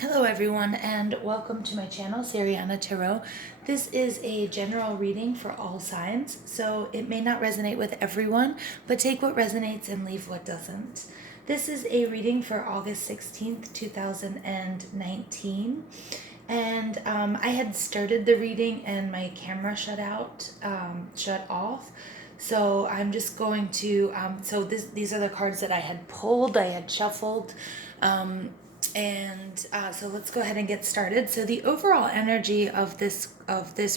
Hello everyone and welcome to my channel, Siriana Tarot. This is a general reading for all signs, so it may not resonate with everyone, but take what resonates and leave what doesn't. This is a reading for August 16th, 2019. And I had started the reading and my camera shut off. So I'm just going to, these are the cards that I had pulled, I had shuffled. So let's go ahead and get started. So the overall energy of this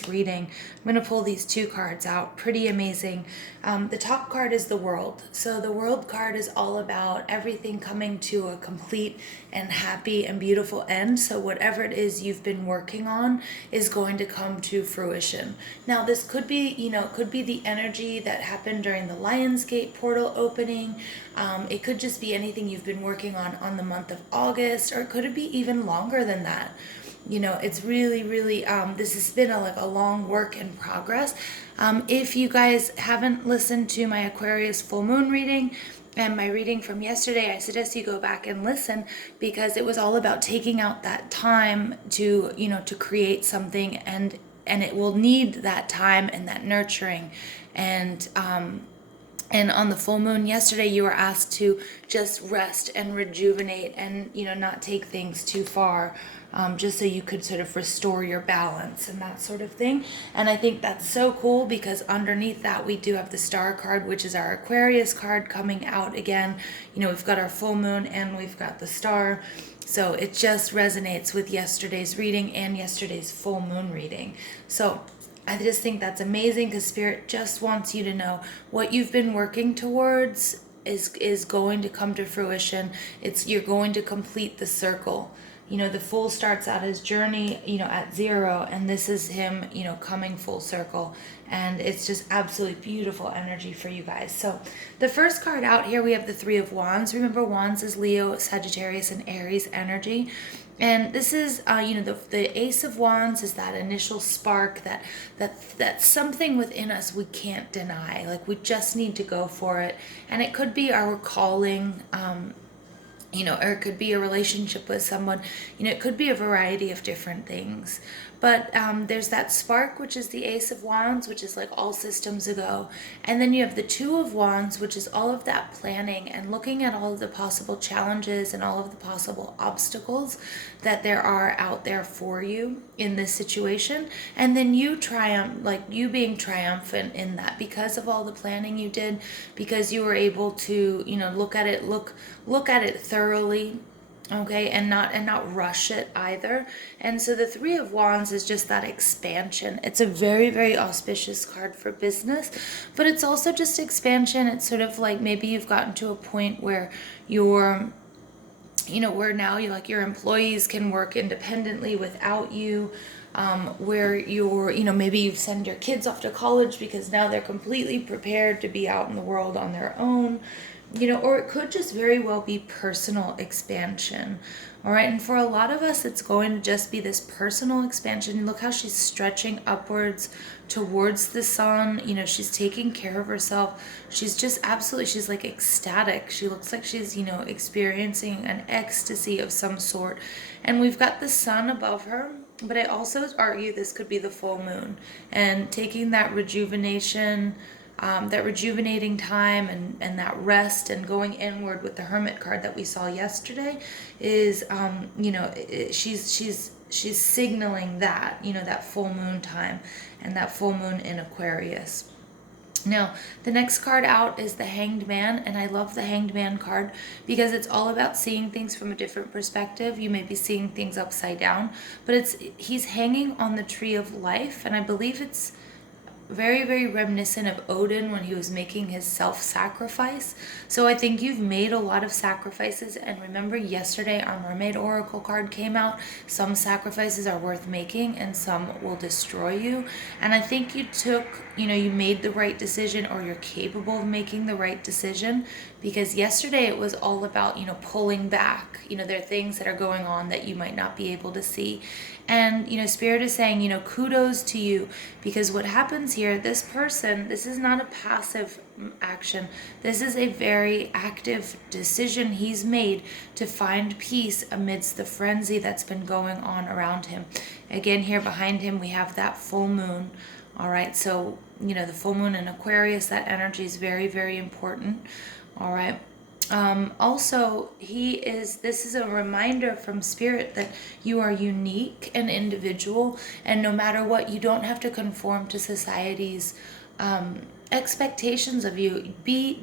reading, I'm going to pull these two cards out. Pretty amazing. The top card is the World. So the World card is all about everything coming to a complete and happy and beautiful end. So whatever it is you've been working on is going to come to fruition. Now this could be, it could be the energy that happened during the Lionsgate portal opening. It could just be anything you've been working on the month of August, or could it be even longer than that? It's really, really, this has been a long work in progress. If you guys haven't listened to my Aquarius full moon reading and my reading from yesterday, I suggest you go back and listen, because it was all about taking out that time to create something, and it will need that time and that nurturing. And on the full moon yesterday, you were asked to just rest and rejuvenate and, not take things too far, just so you could sort of restore your balance and that sort of thing. And I think that's so cool, because underneath that, we do have the Star card, which is our Aquarius card coming out again. We've got our full moon and we've got the Star. So it just resonates with yesterday's reading and yesterday's full moon reading. So I just think that's amazing, because Spirit just wants you to know what you've been working towards is going to come to fruition. You're going to complete the circle. The Fool starts out his journey, at 0, and this is him, coming full circle. And it's just absolutely beautiful energy for you guys. So the first card out here, we have the Three of Wands. Remember, Wands is Leo, Sagittarius, and Aries energy. And this is, the Ace of Wands is that initial spark, that's something within us we can't deny. Like, we just need to go for it. And it could be our calling, or it could be a relationship with someone. It could be a variety of different things. But there's that spark, which is the Ace of Wands, which is like all systems a go. And then you have the Two of Wands, which is all of that planning and looking at all of the possible challenges and all of the possible obstacles that there are out there for you in this situation. And then you being triumphant in that, because of all the planning you did, because you were able to, look at it thoroughly. Okay, and not rush it either. And so the Three of Wands is just that expansion. It's a very, very auspicious card for business, but it's also just expansion. It's sort of like maybe you've gotten to a point where where now your employees can work independently without you. Where maybe you send your kids off to college because now they're completely prepared to be out in the world on their own. Or it could just very well be personal expansion. All right. And for a lot of us, it's going to just be this personal expansion. Look how she's stretching upwards towards the sun. She's taking care of herself. She's just she's like ecstatic. She looks like she's, experiencing an ecstasy of some sort. And we've got the sun above her. But I also argue this could be the full moon, and taking that rejuvenation, that rejuvenating time, and that rest, and going inward with the Hermit card that we saw yesterday is, she's signaling that, that full moon time and that full moon in Aquarius. Now, the next card out is the Hanged Man, and I love the Hanged Man card because it's all about seeing things from a different perspective. You may be seeing things upside down, but he's hanging on the tree of life, and I believe it's very, very reminiscent of Odin when he was making his self-sacrifice. So I think you've made a lot of sacrifices, and remember yesterday our Mermaid Oracle card came out. Some sacrifices are worth making and some will destroy you. And I think you made the right decision, or you're capable of making the right decision, because yesterday it was all about, pulling back. There are things that are going on that you might not be able to see. And, Spirit is saying, kudos to you, because what happens here, this person, this is not a passive action. This is a very active decision he's made to find peace amidst the frenzy that's been going on around him. Again, here behind him, we have that full moon. All right, so, the full moon in Aquarius, that energy is very, very important. All right. Also, this is a reminder from Spirit that you are unique and individual, and no matter what, you don't have to conform to society's expectations of you.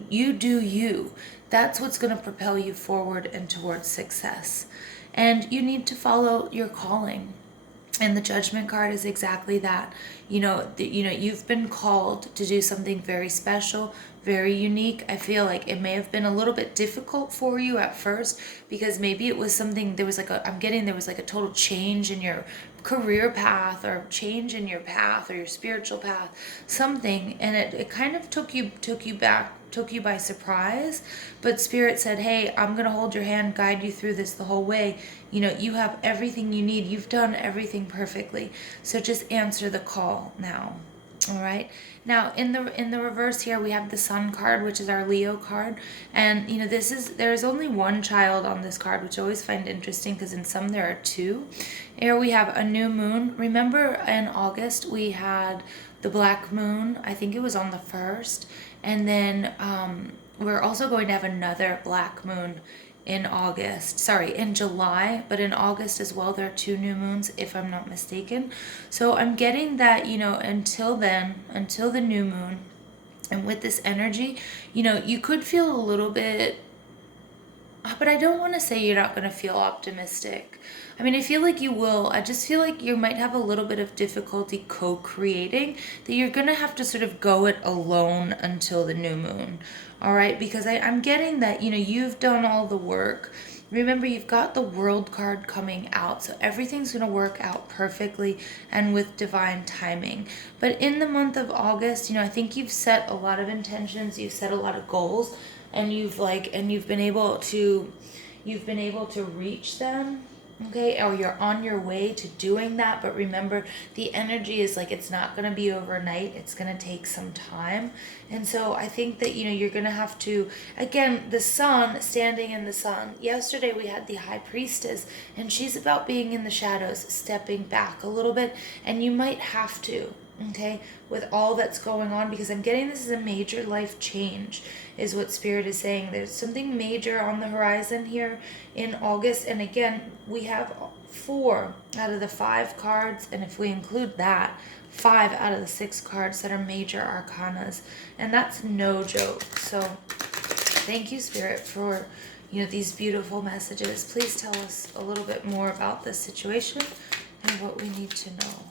You do you. That's what's going to propel you forward and towards success. And you need to follow your calling. And the Judgment card is exactly that. You've been called to do something very special, very unique. I feel like it may have been a little bit difficult for you at first, because maybe it was something, there was like a total change in your career path, or change in your path, or your spiritual path, something, and it kind of took you by surprise. But Spirit said, hey, I'm going to hold your hand, guide you through this the whole way. You have everything you need. You've done everything perfectly. So just answer the call now. All right. Now in the reverse here, we have the Sun card, which is our Leo card. And there's only one child on this card, which I always find interesting, because in some there are two. Here we have a new moon. Remember in August we had the black moon. I think it was on the 1st. And then we're also going to have another black moon in July, but in August as well, there are 2 new moons, if I'm not mistaken. So I'm getting that, until the new moon, and with this energy, you could feel a little bit, but I don't want to say you're not going to feel optimistic. I mean, I feel like you will. I just feel like you might have a little bit of difficulty co-creating, that you're going to have to sort of go it alone until the new moon. All right, because I'm getting that, you've done all the work. Remember, you've got the World card coming out, so everything's going to work out perfectly and with divine timing. But in the month of August, I think you've set a lot of intentions, you've set a lot of goals, and you've been able to reach them. Okay, or you're on your way to doing that, but remember, the energy is like, it's not going to be overnight, it's going to take some time. And so I think that you're going to have to, again, the sun, standing in the sun. Yesterday we had the High Priestess, and she's about being in the shadows, stepping back a little bit, and you might have to, okay, with all that's going on, because I'm getting this is a major life change, is what Spirit is saying. There's something major on the horizon here in August. And again, we have 4 out of the 5 cards, and if we include that, 5 out of the 6 cards that are major arcanas, and that's no joke. So thank you, Spirit, for these beautiful messages. Please tell us a little bit more about this situation and what we need to know.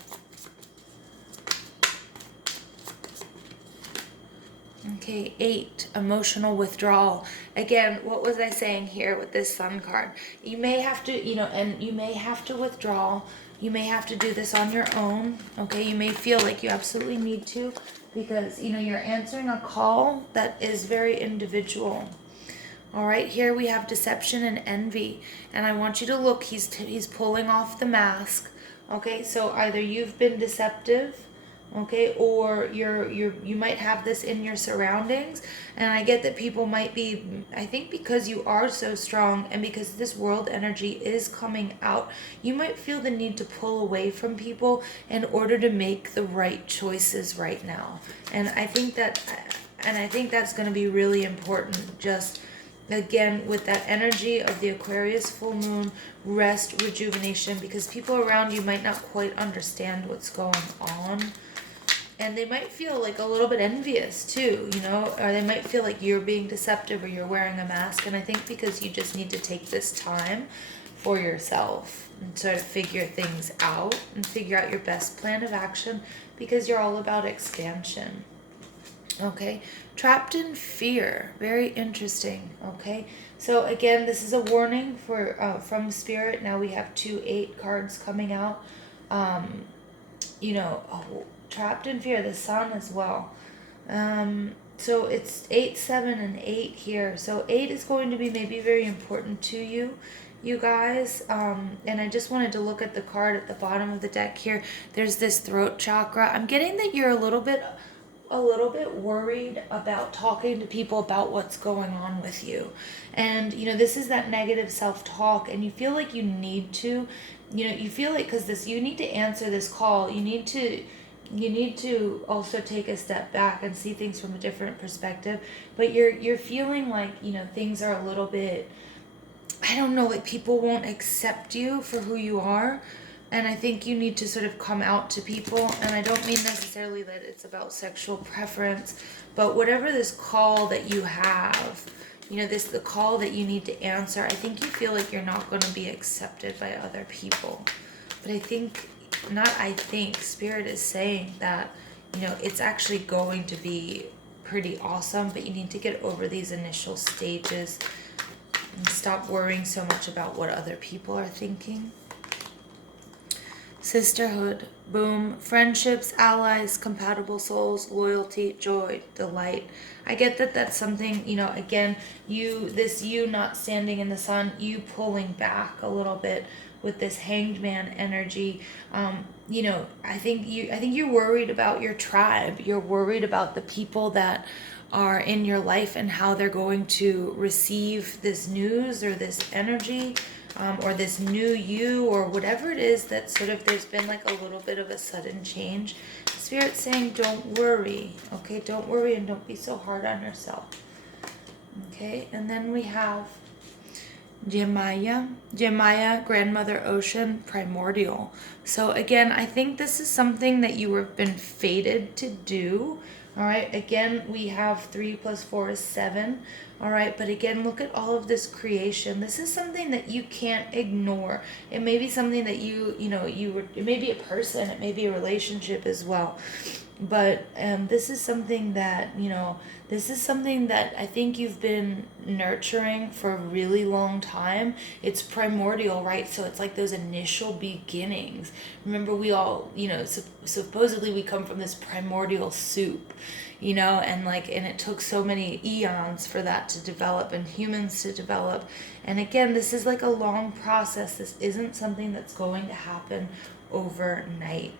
Okay, 8, emotional withdrawal. Again, what was I saying here with this Sun card? You may have to, and you may have to withdraw. You may have to do this on your own. Okay, you may feel like you absolutely need to, because, you're answering a call that is very individual. All right, here we have deception and envy. And I want you to look, he's pulling off the mask. Okay, so either you've been deceptive, okay, or you might have this in your surroundings. And I get that people might be, I think because you are so strong, and because this world energy is coming out, you might feel the need to pull away from people in order to make the right choices right now. And I think that's going to be really important. Just again, with that energy of the Aquarius full moon, rest, rejuvenation, because people around you might not quite understand what's going on. And they might feel like a little bit envious too, or they might feel like you're being deceptive or you're wearing a mask. And I think because you just need to take this time for yourself and sort of figure things out and figure out your best plan of action, because you're all about expansion. Okay, trapped in fear, very interesting. Okay, so again, this is a warning from Spirit. Now we have 2 8 cards coming out. Trapped in fear, the Sun as well. So it's 8, 7, and 8 here. So 8 is going to be maybe very important to you, you guys. And I just wanted to look at the card at the bottom of the deck here. There's this throat chakra. I'm getting that you're a little bit worried about talking to people about what's going on with you. And, this is that negative self-talk, and you feel like you need to, you feel like, because you need to answer this call, you need to also take a step back and see things from a different perspective. But you're feeling like, things are a little bit, I don't know, like people won't accept you for who you are. And I think you need to sort of come out to people. And I don't mean necessarily that it's about sexual preference, but whatever this call that you have, the call that you need to answer, I think you feel like you're not going to be accepted by other people. But Spirit is saying that, it's actually going to be pretty awesome, but you need to get over these initial stages and stop worrying so much about what other people are thinking. Sisterhood, boom, friendships, allies, compatible souls, loyalty, joy, delight. I get that that's something, again, you not standing in the sun, you pulling back a little bit with this hanged man energy. I think you're worried about your tribe. You're worried about the people that are in your life and how they're going to receive this news or this energy. Or this new you, or whatever it is that sort of, there's been like a little bit of a sudden change. Spirit's saying, don't worry, okay? Don't worry, and don't be so hard on yourself, okay? And then we have Jemaya, grandmother ocean, primordial. So again, I think this is something that you have been fated to do. All right, again, we have 3 + 4 is 7. All right, but again, look at all of this creation. This is something that you can't ignore. It may be something that it may be a person, it may be a relationship as well. But this is something that, I think you've been nurturing for a really long time. It's primordial, right? So it's like those initial beginnings. Remember, we all, supposedly we come from this primordial soup, and it took so many eons for that to develop and humans to develop. And again, this is like a long process. This isn't something that's going to happen overnight.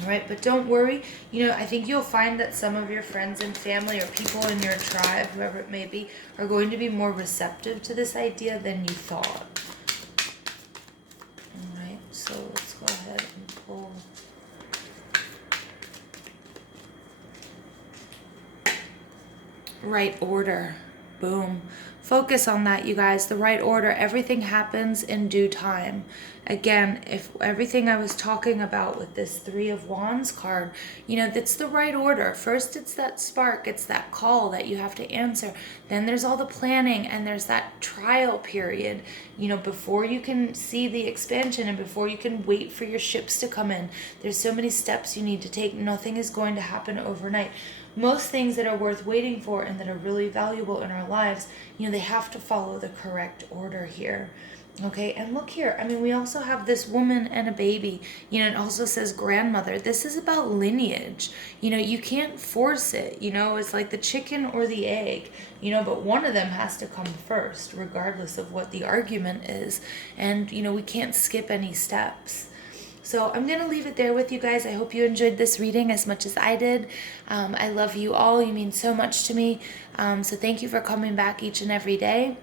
All right, but don't worry. I think you'll find that some of your friends and family or people in your tribe, whoever it may be, are going to be more receptive to this idea than you thought. All right, so let's go ahead and pull. Right order. Boom. Focus on that, you guys. The right order. Everything happens in due time. Again, if everything I was talking about with this 3 of Wands card, that's the right order. First, it's that spark. It's that call that you have to answer. Then there's all the planning, and there's that trial period, before you can see the expansion and before you can wait for your ships to come in. There's so many steps you need to take. Nothing is going to happen overnight. Most things that are worth waiting for and that are really valuable in our lives, they have to follow the correct order here. Okay, and look here. I mean, we also have this woman and a baby. It also says grandmother. This is about lineage. You can't force it. It's like the chicken or the egg. But one of them has to come first, regardless of what the argument is. And, we can't skip any steps. So I'm going to leave it there with you guys. I hope you enjoyed this reading as much as I did. I love you all. You mean so much to me. So thank you for coming back each and every day.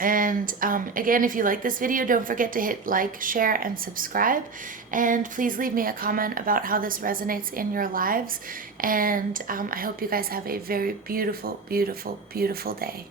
And again, if you like this video, don't forget to hit like, share, and subscribe. And please leave me a comment about how this resonates in your lives. And I hope you guys have a very beautiful, beautiful, beautiful day.